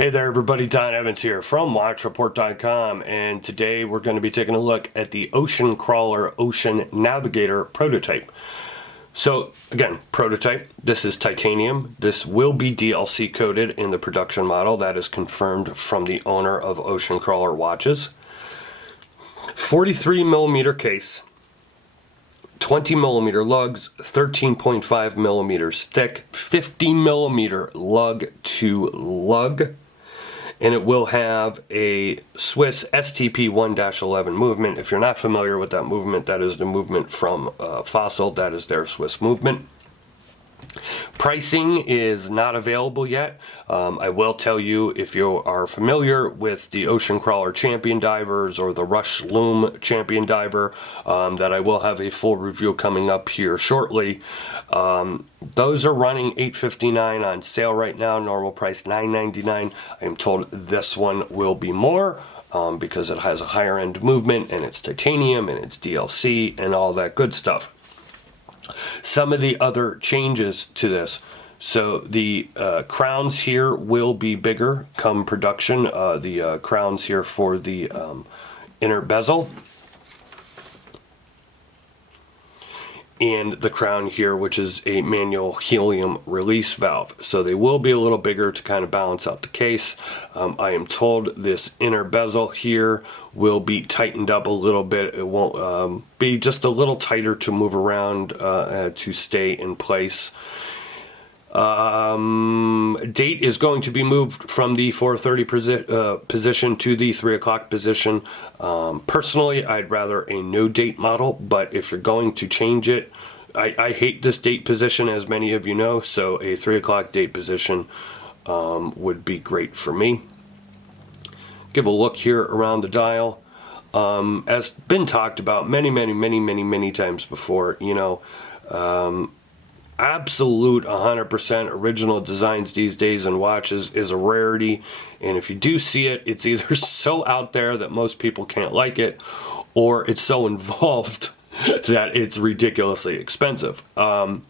Hey there everybody, Don Evans here from WatchReport.com, and today we're going to be taking a look at the Ocean Crawler Ocean Navigator prototype. So again, prototype, this is titanium. This will be DLC coated in the production model. That is confirmed from the owner of Ocean Crawler watches. 43mm case, 20mm lugs, 13.5 millimeters thick, 50mm lug to lug. And it will have a Swiss STP 1-11 movement. If you're not familiar with that movement, that is the movement from Fossil. That is their Swiss movement. Pricing is not available yet. I will tell you, if you are familiar with the Ocean Crawler Champion Divers or the Rush Loom Champion Diver, that I will have a full review coming up here shortly. Those are running $8.59 on sale right now, normal price $9.99. I am told this one will be more because it has a higher end movement and it's titanium and it's DLC and all that good stuff. Some of the other changes to this. So the crowns here will be bigger come production. The crowns here for the inner bezel. And the crown here, which is a manual helium release valve. So they will be a little bigger to kind of balance out the case. I am told this inner bezel here will be tightened up a little bit. It won't be just a little tighter to move around to stay in place. Date is going to be moved from the 4:30 position to the 3 o'clock position. Personally, I'd rather a no date model, but if you're going to change it, I hate this date position, as many of you know, so a 3 o'clock date position would be great for me. Give a look here around the dial. As been talked about many times before, you know, absolute 100% original designs these days in watches is a rarity, and if you do see it, it's either so out there that most people can't like it, or it's so involved that it's ridiculously expensive. And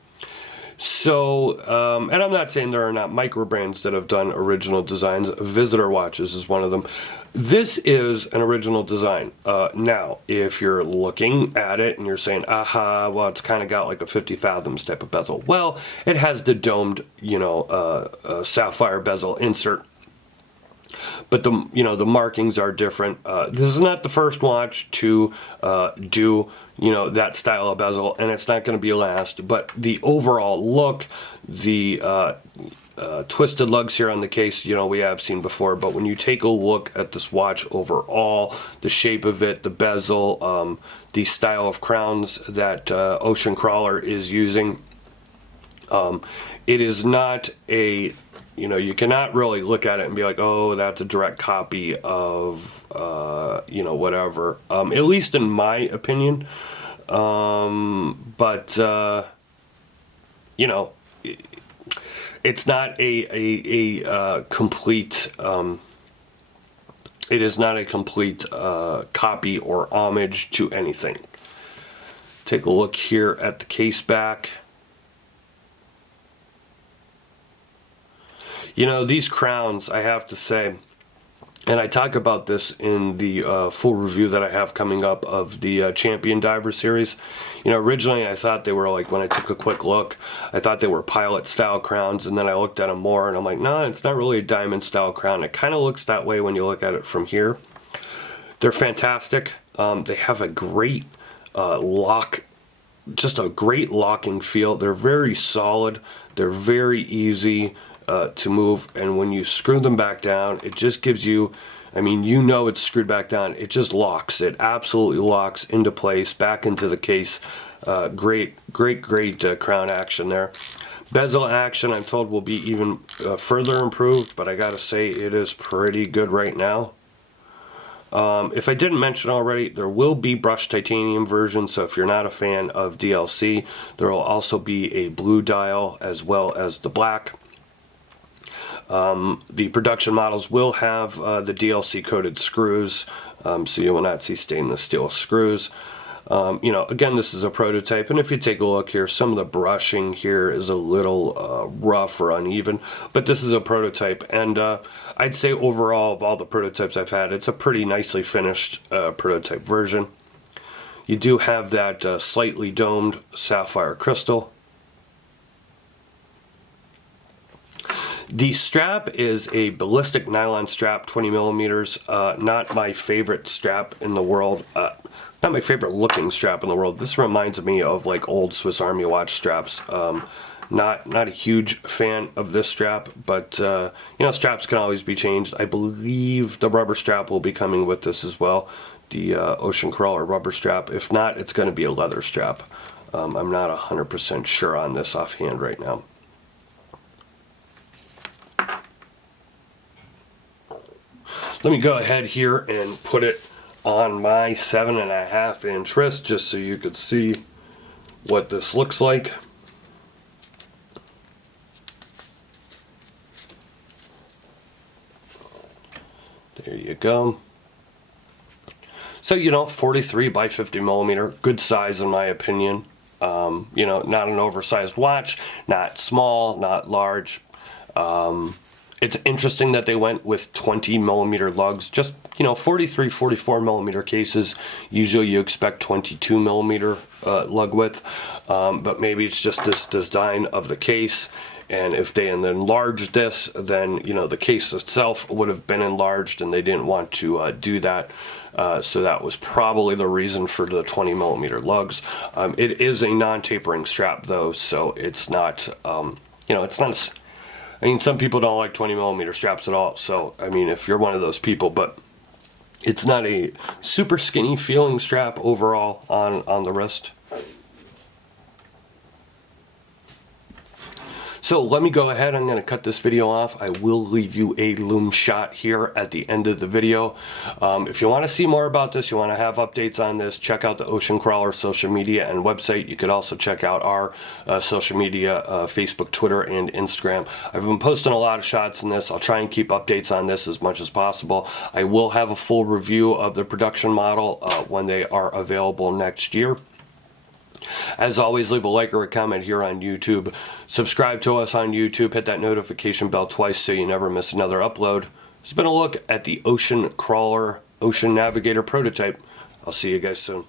I'm not saying there are not micro brands that have done original designs. Visitor Watches is one of them. This is an original design. Now, if you're looking at it and you're saying, aha, well, it's kind of got like a 50 fathoms type of bezel. Well, it has the domed, you know, sapphire bezel insert. But the, you know, the markings are different. This is not the first watch to do, you know, that style of bezel, and it's not going to be last. But the overall look, the twisted lugs here on the case, you know, we have seen before. But when you take a look at this watch overall, the shape of it, the bezel, the style of crowns that Ocean Crawler is using, it is not a, you know, you cannot really look at it and be like, oh, that's a direct copy of, you know, whatever. At least in my opinion. But you know, it's not a complete, it is not a complete copy or homage to anything. Take a look here at the case back. You know, these crowns, I have to say, and I talk about this in the full review that I have coming up of the Champion Diver series. You know, originally I thought they were like, when I took a quick look, I thought they were pilot style crowns, and then I looked at them more and I'm like, no, it's not really a diamond style crown. It kind of looks that way when you look at it from here. They're fantastic. They have a great lock, just a great locking feel. They're very solid. They're very easy to move, and when you screw them back down, it just gives you, I mean, you know it's screwed back down. It just locks. It absolutely locks into place, back into the case. Great crown action there. Bezel action, I'm told, will be even further improved, but I gotta say it is pretty good right now. If I didn't mention already, there will be brushed titanium version, so if you're not a fan of DLC, there will also be a blue dial as well as the black. The production models will have the DLC coated screws, so you will not see stainless steel screws. You know, again, this is a prototype, and if you take a look here, some of the brushing here is a little rough or uneven, but this is a prototype, and I'd say overall of all the prototypes I've had, it's a pretty nicely finished prototype version. You do have that slightly domed sapphire crystal. The strap is a ballistic nylon strap, 20 millimeters. Not my favorite strap in the world. Not my favorite looking strap in the world. This reminds me of like old Swiss Army watch straps. Not a huge fan of this strap, but you know, straps can always be changed. I believe the rubber strap will be coming with this as well. The Ocean Crawler rubber strap. If not, it's going to be a leather strap. I'm not 100% sure on this offhand right now. Let me go ahead here and put it on my 7.5 inch wrist just so you could see what this looks like. There you go. So, you know, 43 by 50 millimeter, good size in my opinion. You know, not an oversized watch, not small, not large. It's interesting that they went with 20 millimeter lugs. Just, you know, 43, 44 millimeter cases. Usually you expect 22 millimeter lug width, but maybe it's just this design of the case. And if they enlarged this, then, you know, the case itself would have been enlarged, and they didn't want to do that. So that was probably the reason for the 20 millimeter lugs. It is a non-tapering strap though, so it's not, you know, it's not. I mean, some people don't like 20 millimeter straps at all. So, I mean, if you're one of those people, but it's not a super skinny feeling strap overall on the wrist. So let me go ahead, I'm going to cut this video off. I will leave you a loom shot here at the end of the video. If you want to see more about this, you want to have updates on this, check out the Ocean Crawler social media and website. You could also check out our social media, Facebook, Twitter, and Instagram. I've been posting a lot of shots in this. I'll try and keep updates on this as much as possible. I will have a full review of the production model when they are available next year. As always, leave a like or a comment here on YouTube. Subscribe to us on YouTube. Hit that notification bell twice so you never miss another upload. It's been a look at the Ocean Crawler, Ocean Navigator prototype. I'll see you guys soon.